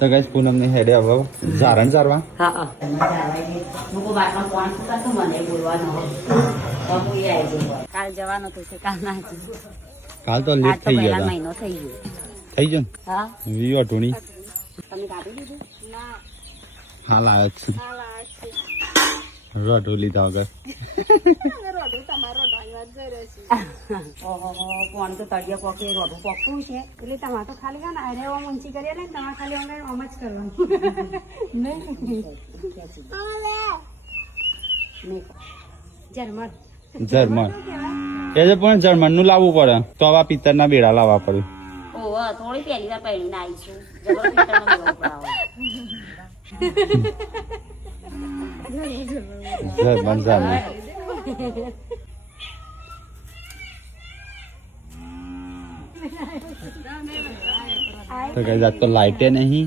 તો ગાઈસ પૂનમ ની હેડે હવે ઝારણ ચારવા. હા કાલ જવાનો તો છે કાલ ના કાલ તો લેટ થઈ ગયો મહિનો થઈ ગયો થઈ ગયો હા વી અઢોણી તમે કાઢી દીધું ના હાલ આવે છે રોડો લીધા વગર કોણ તો તળિયા પોકે રોડું પોકવું છે એટલે તમારે તો ખાલી ને અરે ઓમ ઊંચી કરીએ ને તમારે ખાલી ઓમ જ કરવાનું જર્મન જર્મન એ જે પણ જર્મન નું લાવવું પડે તો આવા પિત્તર ના બેડા લાવવા પડે. ઓહ થોડી પહેલી વાર પહેરીને આવીશું જર્મન જર્મન તો કઈ જાત તો લાઇટે નહીં.